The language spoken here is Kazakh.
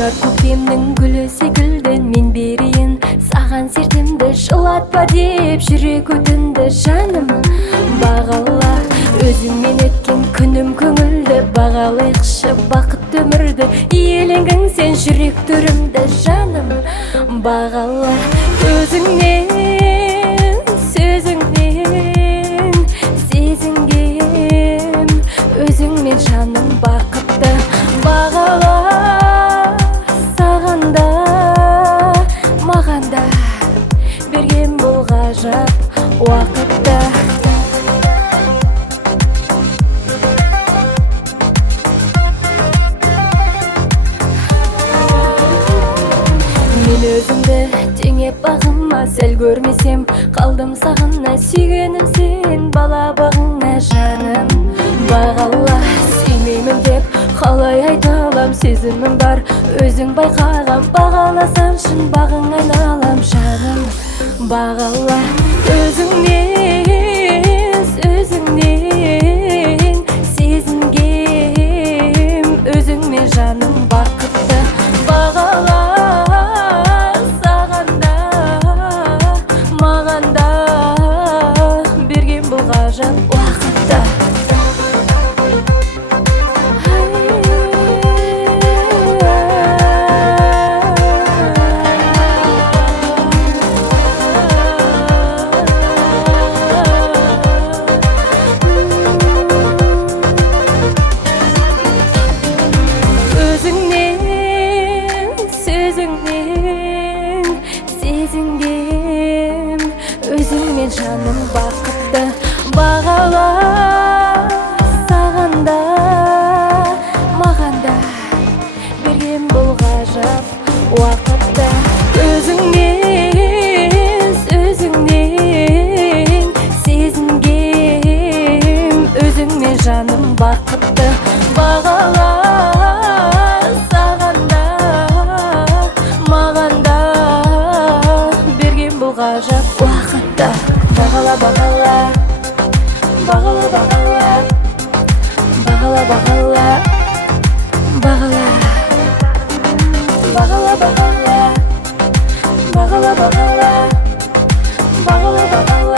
Жанар көктемнің гүлі секілді мен берейін саған сертімді, жылатпа деп жүрек өтінді жаным. Бағала өзіңмен өткен күнім көңілді, бағалайықшы бақытты өмірді, иеленгің сен жүрек төрімді жаным. Бағала өзіңнен, сөзіңнен сезінгем, өзіңмен жаным бақытты. Бағала саған да маған да берген бұл ғажап уақытты. Мен өзімді теңеп бағыма сәл көрмесем, қалдым сағына сүйгенім сен бала бағыңа жаным. Бағала сүймеймін деп қалай айта алам, сезімім бар өзің байқаған, бағаласаң шын бағың айналам жаным. Бағала өзіңнен, сөзіңнен сезінгем, өзіңмен жаным бақытты. Бағала саған да маған да берген бұл ғажап уақытты. Сезінгем, өзіңмен жаным бақытты. Бағала саған да маған да берген бұл ғажап уақытты. Өзіңмен, сөзіңнен сезінгем, өзіңмен жаным бақытты. Бағала саған да маған да берген бұл ғажап уақытты. Бағала, бағала, бағала, бағала, бағала, бағала, бағала, бағала, бағала, бағала, бағала, бағала, бағала.